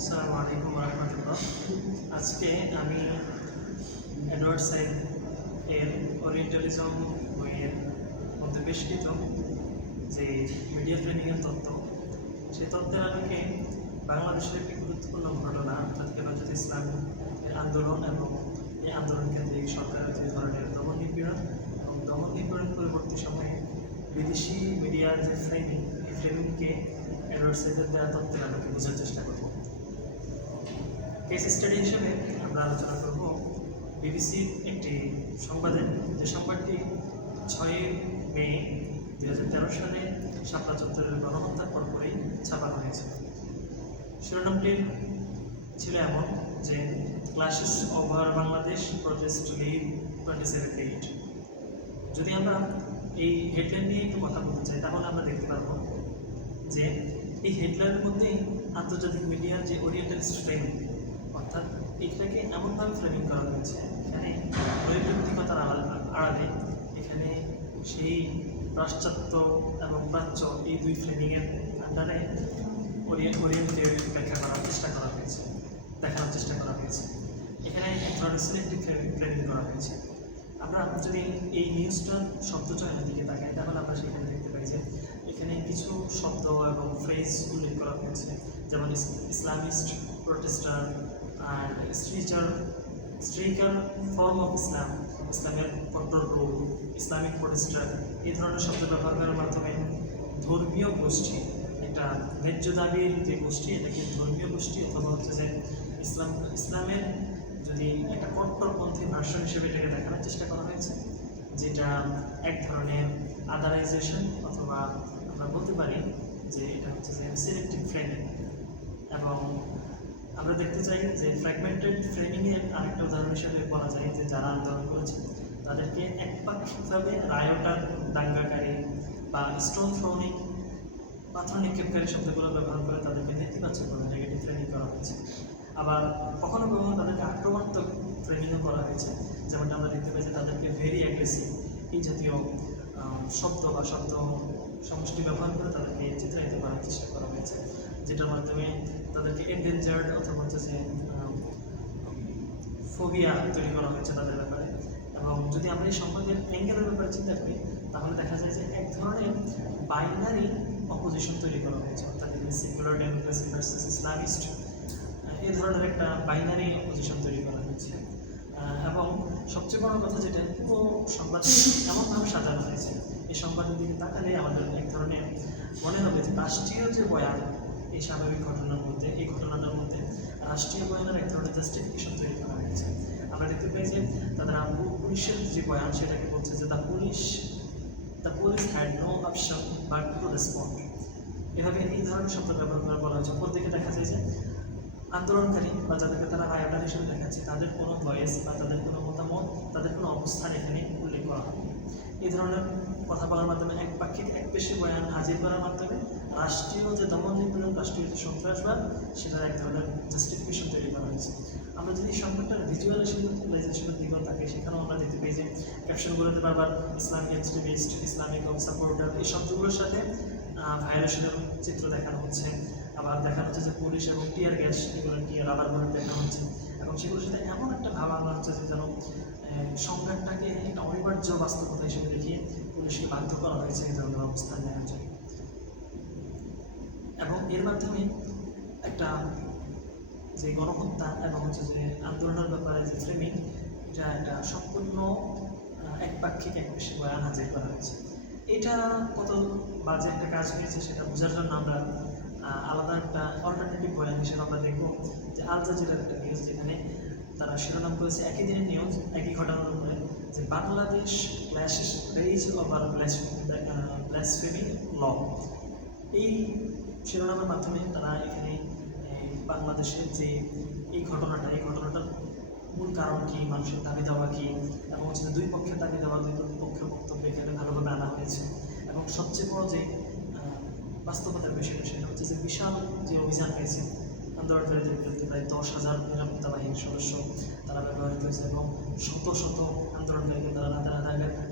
আসসালামু আলাইকুম রহমতুল্লাহ। আজকে আমি এডওয়ার্ড সাইড এর ওরিয়েন্টালিজম বইয়ের মধ্যে বেশকৃত যে মিডিয়া ট্রেনিংয়ের তত্ত্ব, সেই তত্ত্বের আলোকে বাংলাদেশের একটি গুরুত্বপূর্ণ ঘটনা অর্থাৎ হেফাজতে ইসলাম এর আন্দোলন এবং এই আন্দোলন কেন্দ্রিক সরকারের যে ধরনের দমন নিপীড়ন এবং দমন নিপীড়ন পরবর্তী সময়ে বিদেশি মিডিয়ার যে ফ্রেমিং, এই ফ্রেমিংকে এডওয়ার্ড সাইডের দেওয়া তত্ত্বের আলোকে বোঝার চেষ্টা করব। কেস স্টাডি হিসেবে আমরা আলোচনা করব বিবিসির একটি সংবাদের, যে সংবাদটি 6 মে 2013 সালে শাপলা চত্বরের গণহত্যার পরপরই ছাপানো হয়েছে। শিরোনামটি ছিল এমন যে clashes over Bangladesh protest lead 27 dead. যদি আমরা এই হেডলাইন নিয়ে একটু কথা বলতে চাই, তাহলে আমরা দেখতে পারবো যে এই হেডলাইনের মধ্যেই আন্তর্জাতিক মিডিয়ার যে ওরিয়েন্টালিস্ট ফ্রেমিং, অর্থাৎ এটাকে এমনভাবে ফ্রেমিং করা হয়েছে এখানে নৈতিকতার আড়ালে এখানে সেই পাশ্চাত্য এবং প্রাচ্য এই দুই ফ্রেমিংয়ের আন্ডারে ওরিয়েন্টকে ব্যাখ্যা করার চেষ্টা করা হয়েছে, দেখানোর চেষ্টা করা হয়েছে। এখানে এক ধরনের সিলেক্টিভ ফ্রেমিং করা হয়েছে। আমরা যদি এই নিউজটার শব্দ চয়নের দিকে তাকাই, তাহলে আমরা সেখানে দেখতে পাই যে এখানে কিছু শব্দ এবং ফ্রেজ উল্লেখ করা হয়েছে, যেমন ইসলামিস্ট, প্রোটেস্টার আর স্ট্রিকার ফর্ম অফ ইসলাম, ইসলামের কট্টর রূপ, ইসলামিক প্রোটেস্টার, এই ধরনের শব্দ ব্যবহার করার মাধ্যমে ধর্মীয় গোষ্ঠী, একটা ন্যায্য দাবির যে গোষ্ঠী, এটাকে ধর্মীয় গোষ্ঠী অথবা হচ্ছে যে ইসলামের যদি একটা কট্টরপন্থী ভার্সন হিসেবে এটাকে দেখানোর চেষ্টা করা হয়েছে, যেটা এক ধরনের আদারাইজেশন অথবা আমরা বলতে পারি যে এটা হচ্ছে যে সিলেক্টিভ ফ্রেমিং। এবং আমরা দেখতে চাই যে ফ্র্যাগমেন্টেড ফ্রেমিংয়ের আরেকটা উদাহরণ হিসেবে বলা যায় যে যারা আন্দোলন করেছে তাদেরকে একপাক্ষিকভাবে রায়োটার, দাঙ্গাকারী বা স্টোন থ্রোনিং, পাথর নিক্ষেপকারী শব্দগুলো ব্যবহার করে তাদেরকে নেতিবাচকভাবে নেগেটিভ ফ্রেমিং করা হয়েছে। আবার কখনো কখনো তাদেরকে আক্রমণাত্মক ফ্রেমিংও করা হয়েছে, যেমনটা আমরা দেখতে পাই যে তাদেরকে ভেরি অ্যাগ্রেসিভ এই জাতীয় শব্দ বা শব্দ সমষ্টি ব্যবহার করে তাদেরকে চিত্রায়িত করার চেষ্টা করা হয়েছে, যেটার মাধ্যমে তাদেরকে এন্ডেঞ্জার্ড অথবা হচ্ছে যে ফোবিয়া তৈরি করা হয়েছে তাদের ব্যাপারে। এবং যদি আমরা এই সংবাদের অ্যাঙ্গেলের ব্যাপারে চিন্তা করি, তাহলে দেখা যায় যে এক ধরনের বাইনারি অপোজিশন তৈরি করা হয়েছে, অর্থাৎ সেকুলার ডেমোক্রেসি ভার্সেস ইসলামিস্ট, এই ধরনের একটা বাইনারি অপোজিশন তৈরি করা হয়েছে। এবং সবচেয়ে বড় কথা যেটা, পুরো সংবাদটি এমনভাবে সাজানো হয়েছে, এই সংবাদের দিকে তাকালে আমাদের এক ধরনের মনে হবে যে রাষ্ট্রীয় যে বয়ান এই স্বাভাবিক ঘটনার মধ্যে, এই ঘটনাটার মধ্যে রাষ্ট্রীয় বয়ানের এক ধরনের জাস্টিফিকেশন তৈরি করা হয়েছে। আমরা দেখতে পাই যে তাদের পুলিশের যে বয়ান সেটাকে বলছে যে the police had no option but to respond. এভাবে এই ধরনের শব্দ ব্যবহার করা বলা হয়েছে। প্রত্যেকে দেখা যায় যে আন্দোলনকারী বা যাদেরকে তারা রায়োটার হিসেবে দেখাচ্ছে তাদের কোনো ভয়েস বা তাদের কোনো মতামত, তাদের কোনো অবস্থান এখানে উল্লেখ করা হয়। এই ধরনের কথা বলার মাধ্যমে একপাক্ষিক একপেশে বয়ান হাজির করার মাধ্যমে রাষ্ট্রীয় যে দমন নিপীড়ন, রাষ্ট্রীয় যে সন্ত্রাসবাদ, সেটার এক ধরনের জাস্টিফিকেশন তৈরি করা হয়েছে। আমরা যদি সংবাদটার ভিজুয়ালাইজেশনের দিকেও থাকে, সেখানেও আমরা দেখতে পাই যে ক্যাপশনগুলোতে বারবার ইসলামিক এক্সট্রিমিস্ট, ইসলামিক সাপোর্টার, এই শব্দগুলোর সাথে ভায়োলেশনের চিত্র দেখানো হচ্ছে। আবার দেখানো হচ্ছে যে পুলিশ এবং টিয়ার গ্যাস, এগুলো টিয়ার রাবার বুলেট দেখানো হচ্ছে, এবং সেগুলোর সাথে এমন একটা ভাব আনা হচ্ছে যে যেন সংঘাতটাকে একটা অনিবার্য বাস্তবতা হিসেবে দেখিয়ে পুলিশকে বাধ্য করা হয়েছে এই ধরনের অবস্থান নেওয়ার জন্য। এবং এর মাধ্যমে একটা যে গণহত্যা এবং হচ্ছে যে আন্দোলনের ব্যাপারে যে ফ্রেমিং, এটা একটা সম্পূর্ণ একপাক্ষিক একপেশে বয়ান হাজির করা হয়েছে। এটা কত বাজে একটা কাজ হয়েছে সেটা বোঝার জন্য আমরা আলাদা একটা অল্টারনেটিভ বয়ান হিসেবে আমরা দেখব যে আল জাজিরার একটা নিউজ, যেখানে তারা শিরোনাম করেছে একই দিনের নিউজ, একই ঘটনার উপরে, যে বাংলাদেশ ক্ল্যাশেস ওভার ব্লাসফেমি ল। এই শিরোনামের মাধ্যমে তারা এখানে বাংলাদেশের যে এই ঘটনাটার মূল কারণ কী, মানুষের দাবি দেওয়া কী, এবং হচ্ছে দুই পক্ষের দাবি দেওয়া, দুই পক্ষের বক্তব্য এখানে ভালোভাবে আনা হয়েছে। এবং সবচেয়ে বড় যে বাস্তবতার বিষয়টা, সেটা হচ্ছে যে বিশাল যে অভিযান হয়েছে আন্দোলনকারীদের বিরুদ্ধে, প্রায় 10,000 নিরাপত্তা বাহিনীর সদস্য তারা ব্যবহৃত হয়েছে, এবং শত শত আন্দোলনকারীকে তারা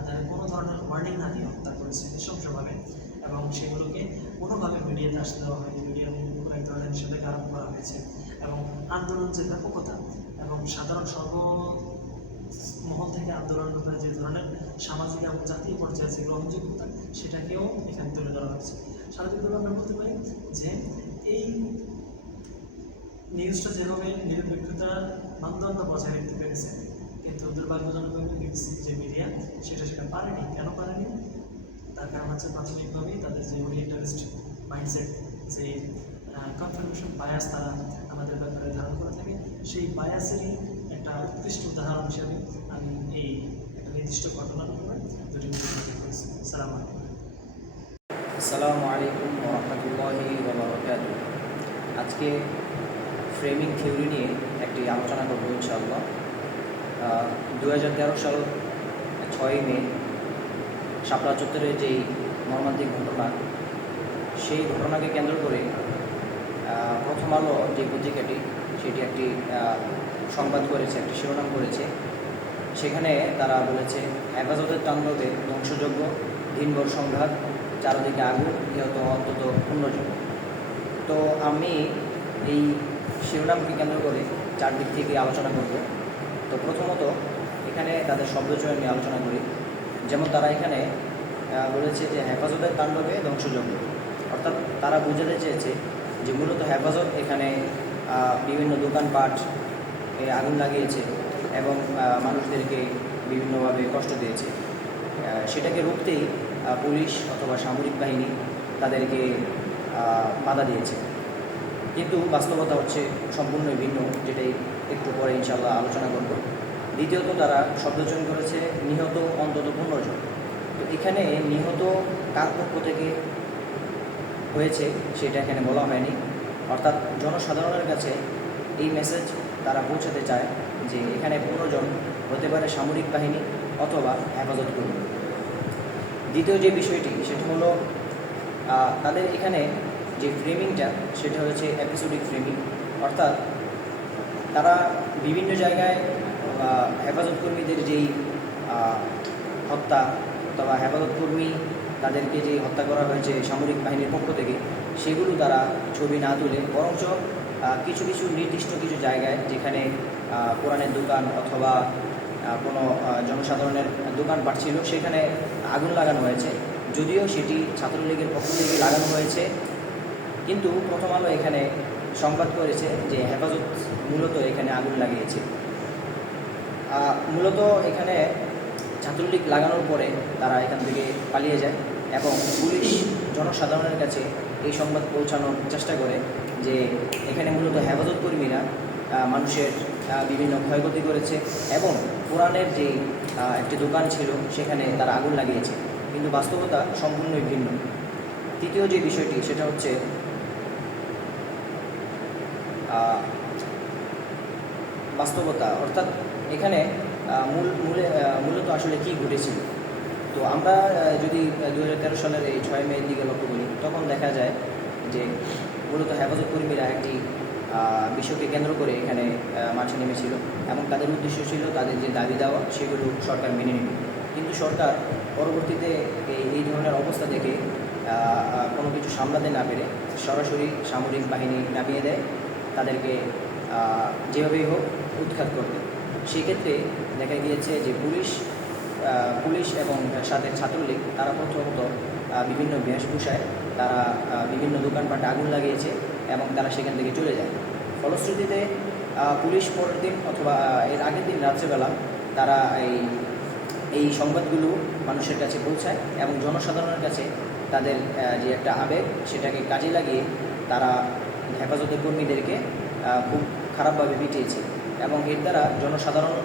আধারে কোনো ধরনের ওয়ার্নিং না দিয়ে হত্যা করেছে নৃশংসভাবে। এবং সেগুলোকে কোনোভাবে মিডিয়াতে আসতে দেওয়া হয়নি, মিডিয়ার এক ধরনের নিষেধাজ্ঞা আরোপ করা হয়েছে। এবং আন্দোলন যে ব্যাপকতা এবং সাধারণ সর্বমহল থেকে আন্দোলনটা যে ধরনের সামাজিক এবং জাতীয় পর্যায়ে যে গ্রহণযোগ্যতা সেটাকেও এখানে তুলে ধরা হয়েছে। স্বাভাবিকভাবে আমরা বলতে পারি যে এই নিউজটা যেভাবে নিরপেক্ষতার মানদণ্ড বজায় রাখতে পেরেছে, কিন্তু দুর্ভাগ্যজনকভাবে বিবিসি যে মিডিয়া সেটা পারেনি। কেন পারেনি? তার কারণ হচ্ছে প্রাথমিকভাবেই তাদের যে ওরিয়েন্টালিস্ট মাইন্ডসেট, যে কনফার্মেশন বায়াস তারা আমাদের ব্যাপারে ধারণ করে থাকে, সেই বায়াসেরই একটা উৎকৃষ্ট উদাহরণ হিসাবে আমি এই একটা নির্দিষ্ট ঘটনার উপরে দুটি ভিডিও করেছি। আসসালামু আলাইকুম। আসসালামু আলাইকুম ওয়া রাহমাতুল্লাহি ওয়া বারাকাতুহু। আজকে ফ্রেমিং থিওরি নিয়ে একটি আলোচনা করব ইনশাআল্লাহ। 2013 সাল 6ই মে শাপলা চত্বরে যেই মর্মান্তিক ঘটনা, সেই ঘটনাকে কেন্দ্র করে প্রথম আলো যে পত্রিকাটি সেটি একটি সংবাদ করেছে, একটি শিরোনাম করেছে। সেখানে তারা বলেছে, হেফাজতের তাণ্ডবে ধ্বংসযজ্ঞ, দিনভর সংঘাত, চারদিকে আগুন, নিহত অন্তত 15 জন। তো আমি এই শিরোনামকে কেন্দ্র করে চারদিক থেকে আলোচনা করব। তো প্রথমত এখানে তাদের শব্দচয়ন নিয়ে আলোচনা করি। যেমন তারা এখানে বলেছে যে হেফাজতের তাণ্ডবে ধ্বংসযজ্ঞ, অর্থাৎ তারা বোঝাতে চেয়েছে যে মূলত হেফাজত এখানে বিভিন্ন দোকানপাট আগুন লাগিয়েছে এবং মানুষদেরকে বিভিন্নভাবে কষ্ট দিয়েছে। সেটাকে রুখতেই পুলিশ অথবা সামরিক বাহিনী তাদেরকে বাধা দিয়েছে। কিন্তু বাস্তবতা হচ্ছে সম্পূর্ণ ভিন্ন, যেটাই একটু পরে ইনশাআল্লাহ আলোচনা করব। দ্বিতীয়ত তারা শব্দচয়ন করেছে নিহত অন্তত 15 জন। তো এখানে নিহত কার পক্ষ থেকে হয়েছে সেটা এখানে বলা হয়নি। অর্থাৎ জনসাধারণের কাছে এই মেসেজ তারা পৌঁছাতে চায় যে এখানে 15 জন হতে পারে সামরিক বাহিনী অথবা হেফাজত কর্মী। দ্বিতীয় যে বিষয়টি সেটা হলো তাদের এখানে যে ফ্রেমিংটা সেটা হচ্ছে এপিসোডিক ফ্রেমিং। অর্থাৎ তারা বিভিন্ন জায়গায় হেফাজত কর্মীদের যেই হত্যা অথবা হেফাজত কর্মী তাদেরকে যে হত্যা করা হয়েছে সামরিক বাহিনীর পক্ষ থেকে, সেগুলো তারা ছবি না তুলে বরঞ্চ কিছু কিছু নির্দিষ্ট কিছু জায়গায় যেখানে কোরআনের দোকান অথবা কোনো জনসাধারণের দোকানপাট ছিল সেখানে আগুন লাগানো হয়েছে। যদিও সেটি ছাত্রলীগের পক্ষ থেকে লাগানো হয়েছে, কিন্তু প্রথম আলো এখানে সংবাদ করেছে যে হেফাজত মূলত এখানে আগুন লাগিয়েছে। মূলত এখানে ছাত্রলীগ লাগানোর পরে তারা এখান থেকে পালিয়ে যায় এবং পুলিশ জনসাধারণের কাছে এই সংবাদ পৌঁছানোর চেষ্টা করে যে এখানে মূলত হেফাজত কর্মীরা মানুষের বিভিন্ন ক্ষয়ক্ষতি করেছে এবং কোরআনের যে একটি দোকান ছিল সেখানে তারা আগুন লাগিয়েছে। কিন্তু বাস্তবতা সম্পূর্ণই ভিন্ন। তৃতীয় যে বিষয়টি সেটা হচ্ছে বাস্তবতা, অর্থাৎ এখানে মূলত আসলে কী ঘটেছিল। তো আমরা যদি 2013 সালের এই 6 মের দিকে লক্ষ্য করি, তখন দেখা যায় যে মূলত হেফাজত কর্মীরা একটি বিষয়কে কেন্দ্র করে এখানে মাঠে নেমেছিল এবং তাদের উদ্দেশ্য ছিল তাদের যে দাবি দেওয়া সেগুলো সরকার মেনে নেবে। কিন্তু সরকার পরবর্তীতে এই ধরনের অবস্থা থেকে কোনো কিছু সামলাতে না পেরে সরাসরি সামরিক বাহিনী নামিয়ে দেয় তাদেরকে যেভাবেই হোক উৎখাত করতে। সেক্ষেত্রে দেখা গিয়েছে যে পুলিশ এবং সাথে ছাত্রলীগ তারা প্রথমত বিভিন্ন বেশভূষায় তারা বিভিন্ন দোকানপাটে আগুন লাগিয়েছে এবং তারা সেখান থেকে চলে যায়। ফলশ্রুতিতে পুলিশ পরের দিন অথবা এর আগের দিন রাত্রেবেলা তারা এই সংবাদগুলো মানুষের কাছে পৌঁছায় এবং জনসাধারণের কাছে তাদের যে একটা আবেগ সেটাকে কাজে লাগিয়ে তারা হেফাজতের কর্মীদেরকে খুব খারাপভাবে পিটিয়েছে এবং এর দ্বারা জনসাধারণ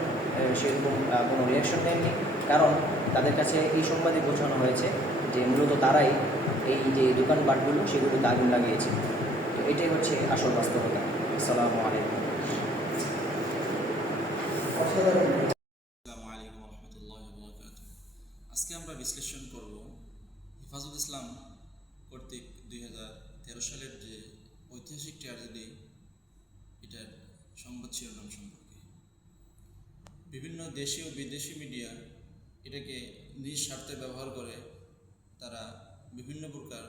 সেরকম কোনো রিয়াকশন নেয়নি, কারণ তাদের কাছে এই সংবাদই পৌঁছানো হয়েছে যে মূলত তারাই এই যে দোকানপাটগুলো সেগুলোতে আগুন লাগিয়েছে। তো এটাই হচ্ছে আসল বাস্তবতা। আসসালামু আলাইকুম। আসসালামু আলাইকুম রহমতুল্লাহ বরকাত। আজকে আমরা বিশ্লেষণ করব হেফাজত ইসলাম কর্তৃক 2013 সালের যে ঐতিহাসিক ট্র্যাজেডি, এটার সংবাদ শিরোনাম সম্পর্কে। বিভিন্ন দেশীয় ও বিদেশি মিডিয়া এটাকে নিজ স্বার্থে ব্যবহার করে তারা বিভিন্ন প্রকার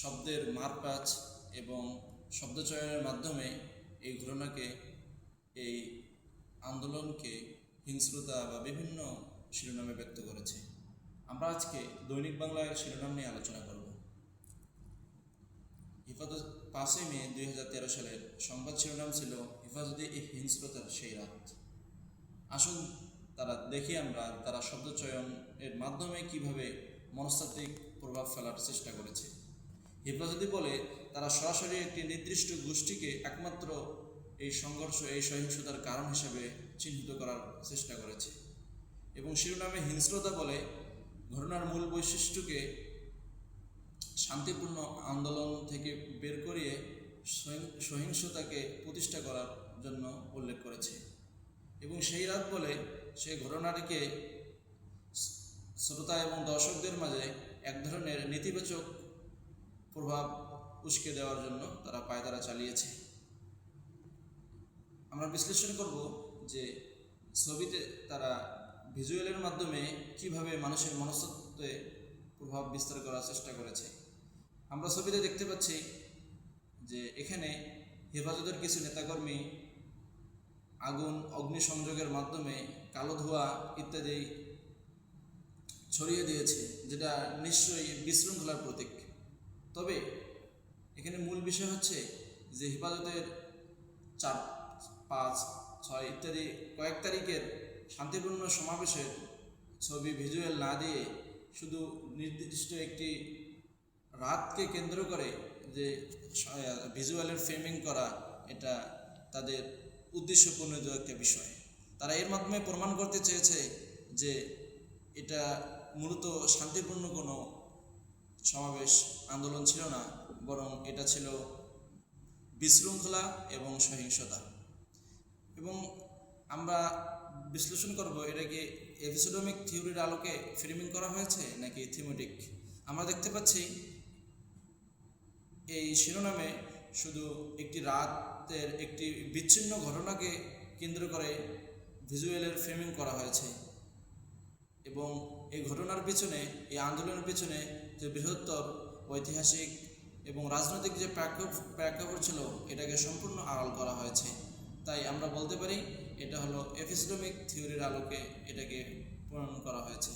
শব্দের মারপ্যাঁচ এবং শব্দচয়নের মাধ্যমে এই ঘটনাকে, এই আন্দোলনকে হিংস্রতা বা বিভিন্ন শিরোনামে ব্যক্ত করেছে। আমরা আজকে দৈনিক বাংলার শিরোনাম নিয়ে আলোচনা করব। 5ই মে 2013 সালের সংবাদ শিরোনাম ছিল হেফাজতে হিংস্রতার সেই রাত। আসুন দেখি আমরা তারা শব্দচয়নের মাধ্যমে কিভাবে মনস্তাত্ত্বিক প্রভাব ফেলার চেষ্টা করেছে। হেফাজতে বলে তারা সরাসরি একটি নির্দিষ্ট গোষ্ঠীকে একমাত্র এই সংঘর্ষ, এই সহিংসতার কারণ হিসেবে চিহ্নিত করার চেষ্টা করেছে এবং শিরোনামে হিংস্রতা বলে ঘটনার মূল বৈশিষ্ট্যকে শান্তিপূর্ণ আন্দোলন থেকে বের করিয়ে সহিংসতাকে প্রতিষ্ঠা করার জন্য উল্লেখ করেছে এবং সেই রাত বলে সেই ঘটনাটিকে শ্রোতা এবং দর্শকদের মাঝে এক ধরনের নেতিবাচক প্রভাব উস্কে দেওয়ার জন্য তারা পায়তারা চালিয়েছে। আমরা বিশ্লেষণ করব যে ছবিতে তারা ভিজুয়ালের মাধ্যমে কিভাবে মানুষের মনস্তত্ত্বে প্রভাব বিস্তার করার চেষ্টা করেছে। আমরা ছবিতে দেখতে পাচ্ছি যে এখানে হেফাজতের কিছু নেতাকর্মী আগুন, অগ্নিসংযোগের মাধ্যমে কালো ধোঁয়া ইত্যাদি ছড়িয়ে দিয়েছে, যেটা নিশ্চয়ই বিশৃঙ্খলার প্রতীক। তবে এখানে মূল বিষয় হচ্ছে যে হেফাজতের 4, 5, 6 ইত্যাদি কয়েক তারিখের শান্তিপূর্ণ সমাবেশের ছবি ভিজুয়াল না দিয়ে শুধু নির্দিষ্ট একটি রাতকে কেন্দ্র করে যে ভিজুয়ালের ফ্রেমিং করা, এটা তাদের উদ্দেশ্যপ্রণোদিত একটা বিষয়। তারা এর মাধ্যমে প্রমাণ করতে চেয়েছে যে এটা মূলত শান্তিপূর্ণ কোনো সমাবেশ, আন্দোলন ছিল না, বরং এটা ছিল বিশৃঙ্খলা এবং সহিংসতা। এবং আমরা বিশ্লেষণ করব এটা কি এপিসোডমিক থিওরির আলোকে ফ্রেমিং করা হয়েছে নাকি থিমেটিক। আমরা দেখতে পাচ্ছি এই শিরোনামে শুধু একটি রাতের একটি বিচ্ছিন্ন ঘটনাকে কেন্দ্র করে ভিজুয়ালের ফ্রেমিং করা হয়েছে এবং এই ঘটনার পিছনে, এই আন্দোলনের পিছনে যে বৃহত্তর ঐতিহাসিক এবং রাজনৈতিক যে প্রেক্ষাপট ছিল এটাকে সম্পূর্ণ আড়াল করা হয়েছে। তাই আমরা বলতে পারি এটা হলো এপিসোডমিক থিওরির আলোকে এটাকে প্রণয়ন করা হয়েছে।